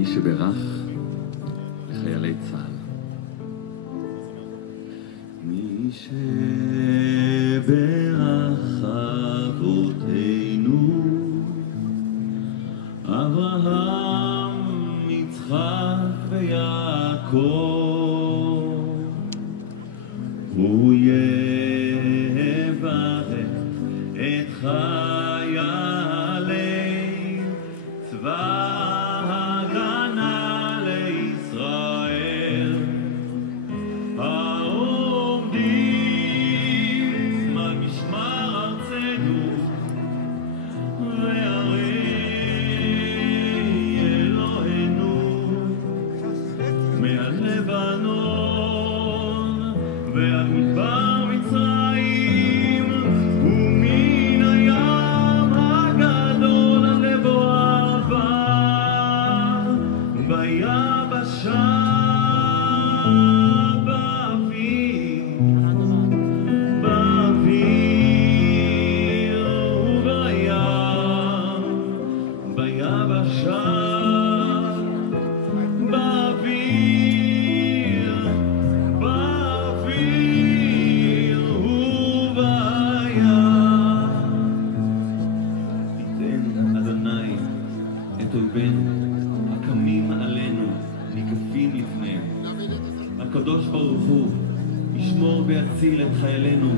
מי שברך לחיילי צה"ל. מי שברך אבותינו, אברהם, יצחק ויעקב, הוא יברך את חיילי צבא הגנה לישראל, העומדים על משמר ארצנו וערי אלוהינו, מעל לבנון ועל מדבר מצרים, ומן הים הגדול עד לבוא ערבה, ביבשה באוויר ובים, ביבשה באוויר ובים. ייתן אדוני את אויבינו הקמים עלינו ניגפים לפניהם. הקדוש ברוך הוא ישמור ויציל את חיילינו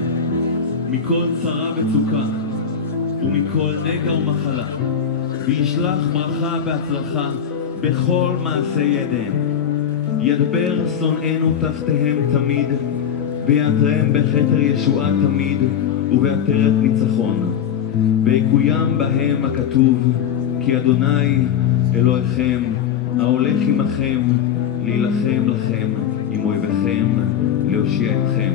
מכל צרה וצוקה ומכל נגע ומחלה, וישלח ברכה והצלחה בכל מעשי ידיהם. ידבר שונאינו תחתיהם תמיד, ויעטרם בכתר ישועה תמיד ובעטרת ניצחון. ויקוים בהם הכתוב, כי אדוני אלוהיכם ההולך עמכם להילחם לכם עם אויביכם, להושיע אתכם.